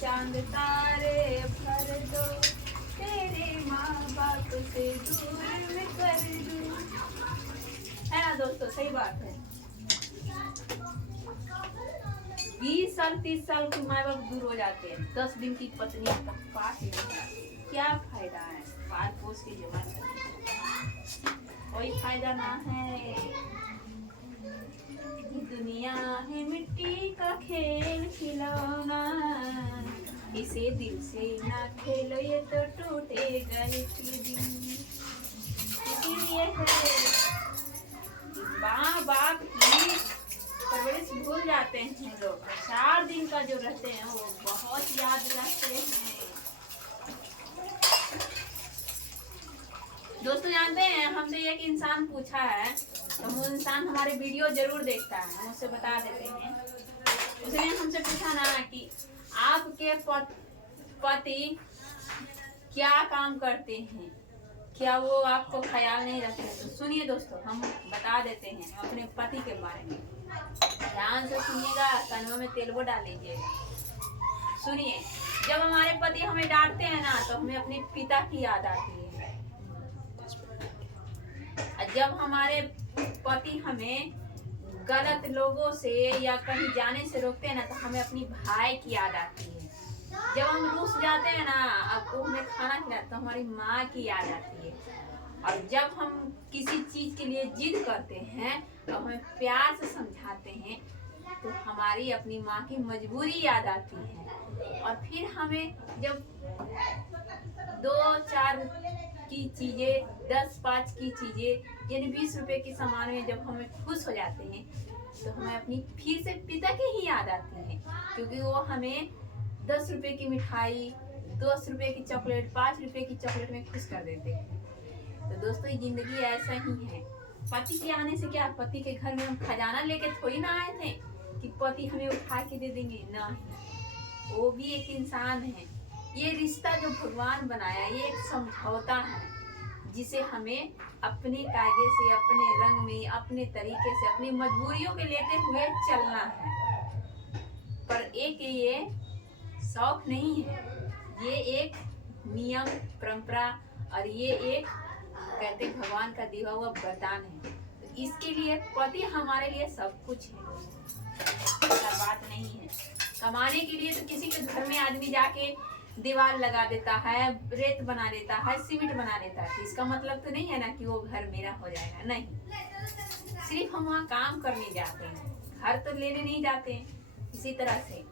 चांद तारे भर दो, तेरे माँ बाप से दूर में कर दूं। है ना दोस्तों, सही बात है। 20 साल 30 साल के माँ बाप दूर हो जाते हैं, 10 दिन की पत्नी तक पास नहीं जाती, क्या फायदा है पाल पोस के जमा करने, कोई फायदा ना है। दुनिया है मिट्टी का खेल खिलौना, इसे दिल से ना खेलो ये तो टूटेगा एक दिन। इसीलिए है माँ बाप की परवरिश भूल जाते हैं लोग, 4 दिन का जो रहते हैं वो बहुत याद रखते हैं। दोस्तों जानते हैं, हमसे एक इंसान पूछा है, तो वो इंसान हमारे वीडियो जरूर देखता है, हम उससे बता देते हैं। उसने हमसे पूछा ना कि आपके पति क्या काम करते हैं, क्या वो आपको ख्याल नहीं रखते? तो सुनिए दोस्तों, हम बता देते हैं अपने पति के बारे में, ध्यान से सुनिएगा, कानों में तेल वो डाल लीजिएगा। सुनिए, जब हमारे पति हमें डांटते हैं ना तो हमें अपने पिता की याद आती है, जब हमारे पति हमें गलत लोगों से या कहीं जाने से रोकते हैं ना तो हमें अपनी भाई की याद आती है। जब हम रूस जाते हैं ना, आपको हमें खाना खिलाते तो हमारी माँ की याद आती है। और जब हम किसी चीज के लिए जिद करते हैं तो हमें प्यार से समझाते हैं तो हमारी अपनी माँ की मजबूरी याद आती है। और फिर हमें जब 2-4 की चीजें, 10-5 की चीजें यानी 20 रुपए की सामान में जब हमें खुश हो जाते हैं तो हमें अपनी फिर से पिता की ही याद आती है, क्योंकि वो हमें 10 रुपए की मिठाई, 10 रुपए की चॉकलेट, 5 रुपए की चॉकलेट में खुश कर देते हैं। तो दोस्तों ये जिंदगी ऐसा ही है। पति के आने से क्या, पति के घर में हम खजाना लेके थोड़ी ना आए थे कि पति हमें उठा के दे देंगे, ना, वो भी एक इंसान है। ये रिश्ता जो भगवान बनाया ये एक समझौता है, जिसे हमें अपने कायदे से, अपने रंग में, अपने तरीके से, अपनी मजबूरियों के लेते हुए चलना है। पर एक ये शौक नहीं है, ये एक नियम परंपरा, और ये एक कहते भगवान का दिया हुआ वरदान है। तो इसके लिए पति हमारे लिए सब कुछ है, ऐसा बात नहीं है। कमाने के लिए तो किसी के घर में आदमी जाके दीवार लगा देता है, रेत बना देता है, सीमेंट बना देता है, इसका मतलब तो नहीं है ना कि वो घर मेरा हो जाएगा, नहीं। सिर्फ हम वहाँ काम करने जाते हैं, घर तो लेने नहीं जाते हैं। इसी तरह से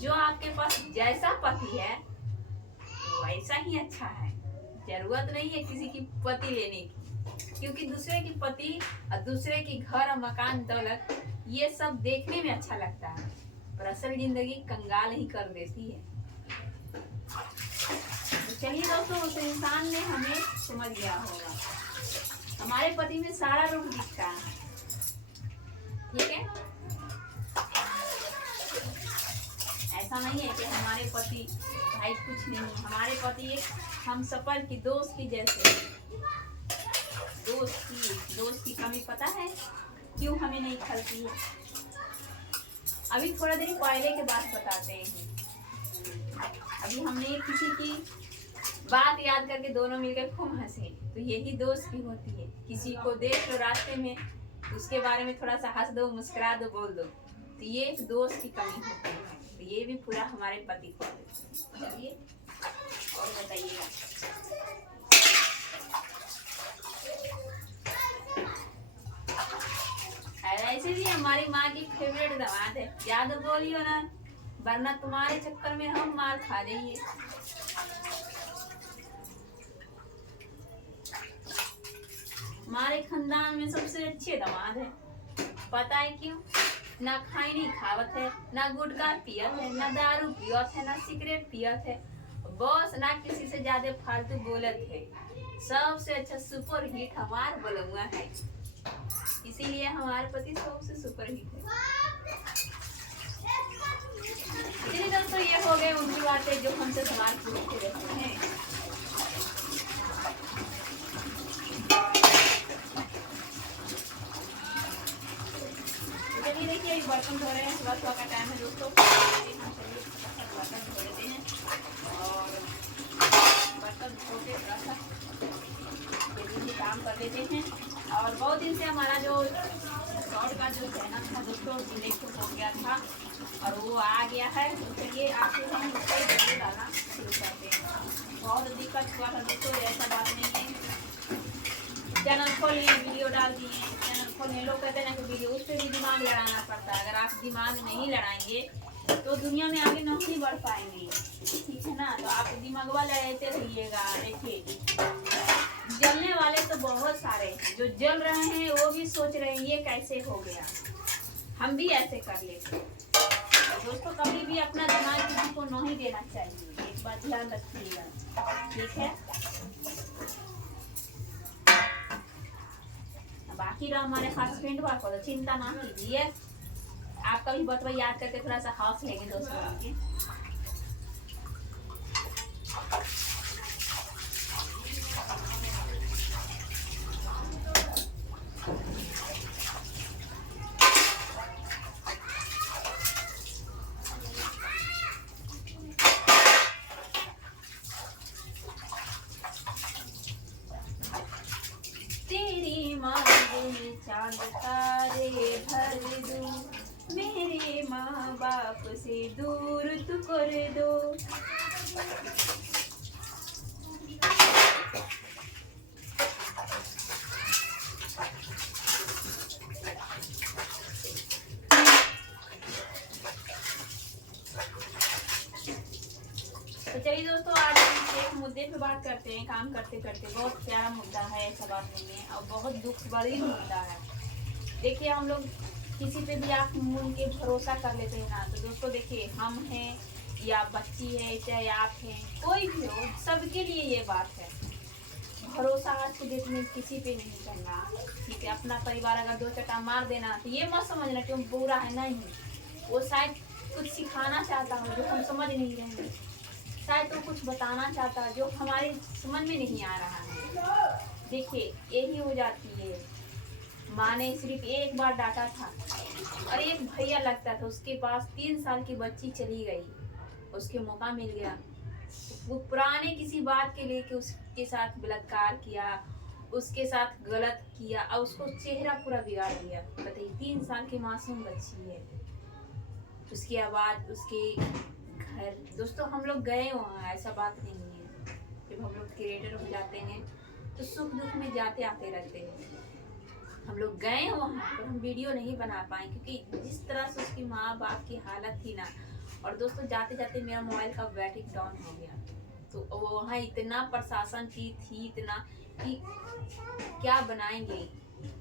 जो आपके पास जैसा पति है वैसा ही अच्छा है, जरूरत नहीं है किसी की पति लेने की, क्योंकि दूसरे की पति और दूसरे की घर और मकान दौलत ये सब देखने में अच्छा लगता है, पर असल जिंदगी कंगाल ही कर देती है। तो चलिए दोस्तों, उस इंसान ने हमें समझ गया होगा, हमारे पति में सारा रूप दिखता है, ठीक है। ऐसा नहीं है कि हमारे पति भाई कुछ नहीं, हमारे पति एक हम सफर की दोस्त की जैसे। दोस्त की कमी पता है क्यों हमें नहीं खलती है? अभी थोड़ा देर पहले के बात बताते हैं। अभी हमने किसी की बात याद करके दोनों मिलकर खूब हंसे, तो यही दोस्त की होती है। किसी को देख लो रास्ते में, उसके बारे में थोड़ा सा हंस दो, मुस्कुरा दो, बोल दो, तो ये एक दोस्त की कमी होती है। तो ये भी पूरा हमारे पति को। चलिए और बताइएगा। ऐसे भी हमारी माँ की फेवरेट दामाद है, ज्यादा बोलियो ना, वरना तुम्हारे चक्कर में हम मार खा जाइए। हमारे खानदान में सबसे अच्छे दामाद है, पता है क्यों? ना खाई नहीं खावत है, ना गुटखा पियत है, ना दारू पियत है, ना सिगरेट पियत है, बस ना किसी से ज्यादा फालतू बोलत है। सबसे अच्छा सुपर हिट हमार बलुआ है, इसीलिए हमारे पति सबसे सुपर हिट है। चलिए दोस्तों, ये हो गए उनकी बातें जो हमसे सवाल पूछते रहते हैं। चलिए देखिए देखिए ये बर्तन धो रहे हैं, सुबह सुबह का टाइम है दोस्तों। बर्तन धो लेते हैं और बर्तन धो के थोड़ा सा जल्दी काम कर लेते हैं। और बहुत दिन से हमारा जो शॉर्ट का जो चैनल था दोस्तों डिलीट हो गया था और वो आ गया है, तो चलिए आपसे हम उसको वीडियो डालना शुरू करते हैं। बहुत दिक्कत हुआ था दोस्तों, ऐसा बात नहीं है। चैनल खोले वीडियो डाल दिए, चैनल खोलने लोग कहते हैं ना कि वीडियो उस पर भी दिमाग लड़ाना पड़ता है। अगर आप दिमाग नहीं लड़ाएंगे तो दुनिया में आगे नहीं बढ़ पाएंगे, ठीक है ना। तो आप दिमागवा लड़ाते रहिएगा। देखिए जलने वाले तो बहुत सारे हैं, जो जल रहे हैं वो भी सोच रहे हैं ये कैसे हो गया, हम भी ऐसे कर लेते। दोस्तों कभी भी अपना दिमाग किसी को नहीं देना चाहिए, एक बात ध्यान रखिएगा, ठीक है। बाकी रहा हमारे हस्बैंड को तो चिंता ना कीजिए, आपका भी बतवा याद करके थोड़ा सा हौस लेंगे दोस्तों के। तेरी मांग में चांद तारे भर दूं, मेरे माँ बाप से दूर तू कर दो। तो चलिए दोस्तों आज एक मुद्दे पे बात करते हैं। काम करते करते बहुत प्यारा मुद्दा है, ऐसा बात नहीं है, और बहुत दुख भरी मुद्दा है। देखिए हम लोग किसी पे भी आँख मूंद के भरोसा कर लेते हैं ना, तो दोस्तों देखिए हम हैं या बच्ची है चाहे आप हैं, कोई भी हो, सबके लिए ये बात है। भरोसा आज के डेट में किसी पे नहीं करना, ठीक है। अपना परिवार अगर दो चटा मार देना तो ये मत समझना कि वो बुरा है, नहीं, वो शायद कुछ सिखाना चाहता हो जो हम समझ नहीं रहे हैं, शायद तो कुछ बताना चाहता है जो हमारे समझ में नहीं आ रहा है। देखिए यही हो जाती है। माँ ने सिर्फ एक बार डांटा था और एक भैया लगता था, उसके पास 3 साल की बच्ची चली गई, उसके मौका मिल गया, वो पुराने किसी बात के लेके उसके साथ बलात्कार किया, उसके साथ गलत किया और उसको चेहरा पूरा बिगाड़ दिया। बताइए 3 साल की मासूम बच्ची है, उसकी आवाज, उसके घर। दोस्तों हम लोग गए वहाँ, ऐसा बात नहीं है। जब हम लोग क्रिएटर हो जाते हैं तो सुख दुख में जाते आते रहते हैं। हम लोग गए वहाँ पर हम वीडियो नहीं बना पाए क्योंकि जिस तरह से उसकी माँ बाप की हालत थी ना। और दोस्तों जाते जाते मेरा मोबाइल का बैटरी डाउन हो गया, तो वहाँ इतना प्रशासन की थी, इतना कि क्या बनाएंगे।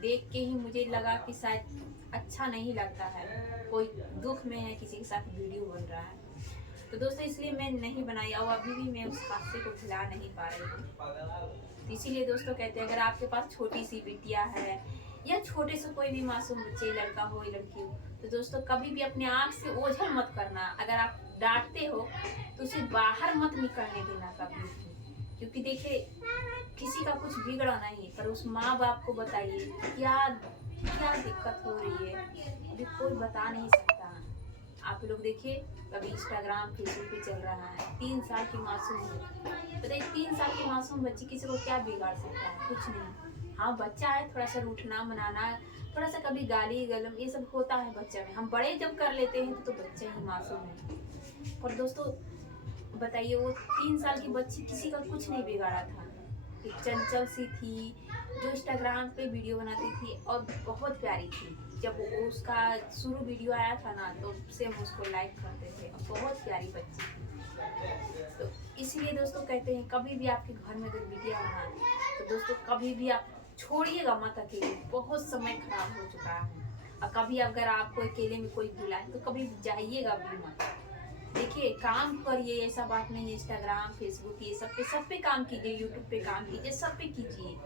देख के ही मुझे लगा कि शायद अच्छा नहीं लगता है, कोई दुख में है, किसी के साथ वीडियो बन रहा है। तो दोस्तों इसलिए मैं नहीं बनाई और अभी भी मैं उस हादसे को भुला नहीं पा रही हूँ। इसीलिए दोस्तों कहते हैं अगर आपके पास छोटी सी बिटिया है या छोटे से कोई भी मासूम बच्चे, लड़का हो या लड़की हो, तो दोस्तों कभी भी अपने आँख से ओझल मत करना। अगर आप डांटते हो तो उसे बाहर मत निकलने देना कभी, क्योंकि देखिए किसी का कुछ बिगड़ा नहीं, पर उस माँ बाप को बताइए क्या क्या दिक्कत हो रही है, अभी कोई बता नहीं सकता। आप लोग देखिए कभी इंस्टाग्राम फेसबुक पे चल रहा है, 3 साल की मासूम, बताइए 3 साल की मासूम बच्ची किसी को क्या बिगाड़ सकता है, कुछ नहीं। हाँ बच्चा है, थोड़ा सा रूठना मनाना, थोड़ा सा कभी गाली गलम ये सब होता है बच्चा में, हम बड़े जब कर लेते हैं तो बच्चे ही मासूम है। और दोस्तों बताइए वो 3 साल की बच्ची किसी का कुछ नहीं बिगाड़ा था, एक चंचल सी थी जो इंस्टाग्राम पे वीडियो बनाती थी और बहुत प्यारी थी। जब उसका शुरू वीडियो आया था ना तो उससे हम उसको लाइक करते थे, और बहुत प्यारी बच्ची थी। तो इसलिए दोस्तों कहते हैं कभी भी आपके घर में अगर वीडियो आना तो दोस्तों कभी भी आप छोड़िएगा मत अकेले, बहुत समय खराब हो चुका है। और कभी अगर आपको अकेले में कोई बुलाए तो कभी जाइएगा भी मत। देखिए काम करिए, ऐसा बात नहीं है, इंस्टाग्राम फेसबुक ये सब पे काम कीजिए, यूट्यूब पे काम कीजिए, सब पे कीजिए,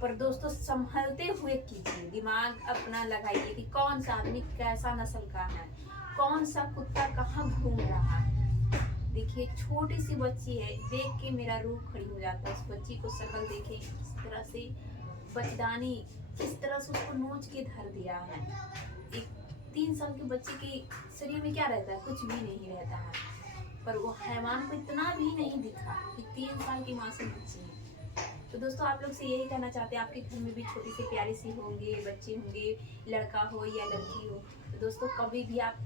पर दोस्तों संभलते हुए कीजिए। दिमाग अपना लगाइए कि कौन सा आदमी कैसा नस्ल का है, कौन सा कुत्ता कहाँ घूम रहा है। देखिए छोटी सी बच्ची है, देख के मेरा रूह खड़ी हो जाता है। उस बच्ची को शक्ल देखे किस तरह से बचदानी, किस तरह से उसको नोच के धर दिया है। एक 3 साल के बच्चे के शरीर में क्या रहता है, कुछ भी नहीं रहता है, पर वो हैवान को इतना भी नहीं दिखा कि 3 साल की मासूम बच्ची है। तो दोस्तों आप लोग से यही कहना चाहते हैं, आपके घर में भी छोटी सी प्यारी सी होंगे बच्चे होंगे, लड़का हो या लड़की हो, तो दोस्तों कभी भी आप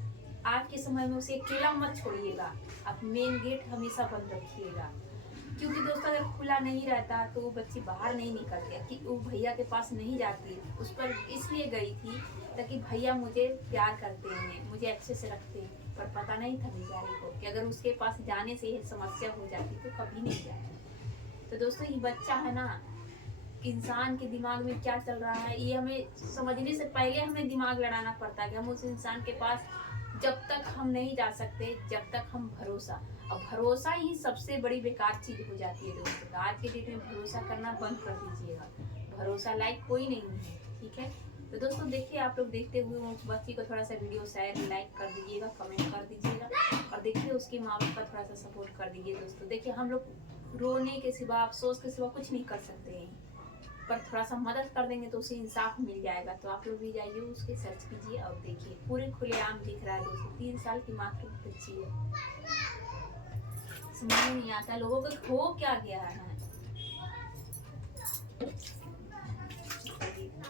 आज के समय में उसे अकेला मत छोड़िएगा। आप मेन गेट हमेशा बंद रखिएगा, क्योंकि दोस्तों अगर खुला नहीं रहता तो वो बच्ची बाहर नहीं निकलती, कि वो भैया के पास नहीं जाती। उस पर इसलिए गई थी ताकि भैया मुझे प्यार करते हैं, मुझे अच्छे से रखते हैं, पर पता नहीं था बेचारी को कि अगर उसके पास जाने से ये समस्या हो जाती तो कभी नहीं जाती। तो दोस्तों ये बच्चा है ना, इंसान के दिमाग में क्या चल रहा है ये हमें समझने से पहले हमें दिमाग लड़ाना पड़ता है कि हम उस इंसान के पास जब तक हम नहीं जा सकते, जब तक हम भरोसा, और भरोसा ही सबसे बड़ी बेकार चीज हो जाती है दोस्तों। तो आज के डेट में भरोसा करना बंद कर दीजिएगा, भरोसा लायक कोई नहीं है, ठीक है। तो दोस्तों देखिए, आप लोग देखते हुए उस बच्ची को थोड़ा सा वीडियो शेयर लाइक कर दीजिएगा, कमेंट कर दीजिएगा, और देखिए उसकी माँ बाप का थोड़ा सा सपोर्ट कर दीजिए दोस्तों। देखिए हम लोग रोने के सिवा, अफसोस के सिवा कुछ नहीं कर सकते हैं, पर थोड़ा सा मदद कर देंगे तो उसे इंसाफ मिल जाएगा। तो आप लोग भी जाइए, उसके सर्च कीजिए और देखिए, पूरे खुलेआम दिख रहा है दोस्तों, 3 साल की मात्र बच्ची है। समझ में नहीं आता लोगों को हो क्या गया है।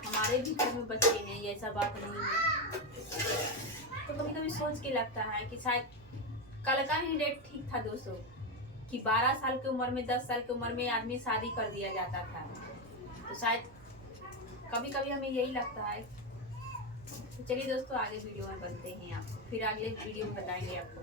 हमारे भी घर में बच्चे हैं, ये ऐसा बात नहीं है। तो कभी कभी सोच के लगता है कि शायद कल का ही डेट ठीक था दोस्तों, कि 12 साल की उम्र में, 10 साल की उम्र में आदमी शादी कर दिया जाता था। तो शायद कभी कभी हमें यही लगता है। तो चलिए दोस्तों, आगे वीडियो में बनते हैं, आपको फिर अगले वीडियो में बताएंगे आपको।